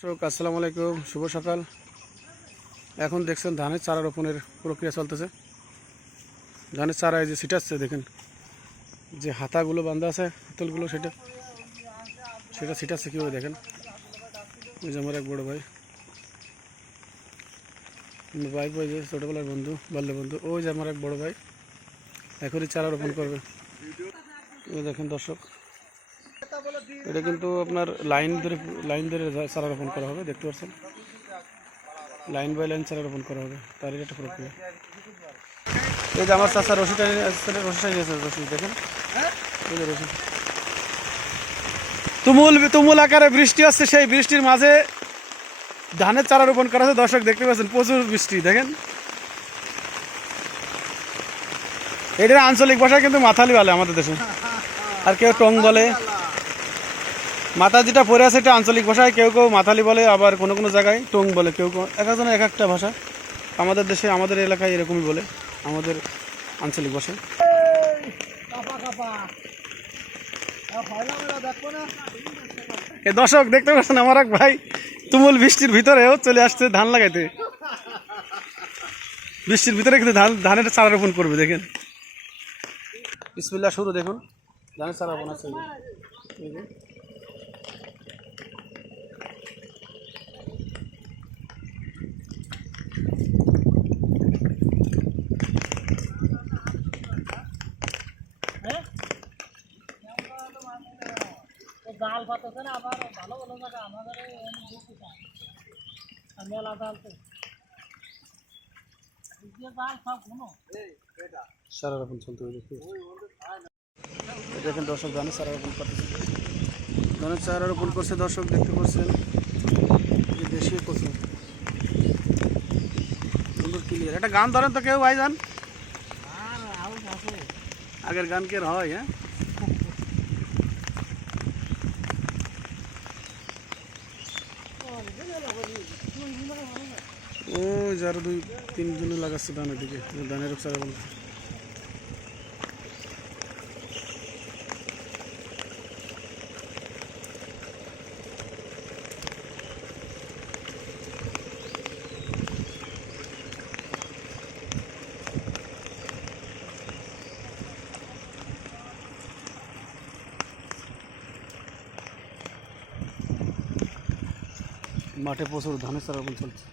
দর্শক, আসসালামু আলাইকুম, শুভ সকাল। এখন দেখছেন ধানের চারা রোপণের প্রক্রিয়া চলতেছে। ধানের চারা এই যে ছিটাচ্ছে দেখেন। যে হাতাগুলো বাঁধা আছে, হাতলগুলো সেটা সেটা ছিটাচ্ছে কীভাবে দেখেন? ওই যে আমার এক বড় ভাই। ভাই ভাই যে ছোটোবেলার বন্ধু, বাল্য বন্ধু, ওই যে আমার এক বড় ভাই। এখনই চারা রোপণ করবে। ওই দেখেন দর্শক এটা কিন্তু আপনার লাইন ধরে লাইন ধরে চারা রোপণ করা হবে, দেখতে পাচ্ছেন? লাইন বাই লাইন চারা রোপণ করা হবে তারই একটা প্রক্রিয়া। এই যে আমার চাষা রশিটা রশিটা নিয়েছে রশি, দেখেন। তুমুল তুমুল আকারে বৃষ্টি হচ্ছে সেই বৃষ্টির মাঝে ধানের চারা রোপণ করা হচ্ছে। দর্শক দেখতে পাচ্ছেন, প্রচুর বৃষ্টি, দেখেন। এটার আঞ্চলিক ভাষায় কিন্তু মাথালি বলে আমাদের দেশে। আর কেউ টং বলে। মাথা যেটা পড়ে আছে এটা আঞ্চলিক ভাষায়, কেউ কেউ মাথালি বলে, আবার কোনো কোনো জায়গায় টং বলে, কেউ কেউ এক একজনের এক একটা ভাষা। আমাদের দেশে, আমাদের এলাকায় এরকমই বলে, আমাদের আঞ্চলিক ভাষায় এ দর্শক, দেখতে পাচ্ছেন আমার এক ভাই, তুমুল বৃষ্টির ভিতরেও চলে আসছে ধান লাগাইতে। বৃষ্টির ভিতরে কিন্তু ধান ধানের চারা রোপণ করবে, দেখেন। বিসমিল্লা শুরু দেখুন। ধানের চারা রোপণ আছে। জাল পাতেছে না আবার ভালো ভালো জায়গা আমাদের মেলা জাল তো। সারা রকম চলতে হবে দেখেন দর্শক ধানের চারা রোপণ করতেছে চারা রোপণ করছে দর্শক দেখতে পাচ্ছেন। যে দেশীয় কচু। সুন্দর ক্লিয়ার একটা গান ধরেন তো কেউ আর আউট আগের গান কে আর হয় হ্যাঁ? ও যারা দুই তিনজন লাগাচ্ছে ধানের দিকে ধানের চারা মাঠে প্রচুর ধানের চারা রোপণ চলছে।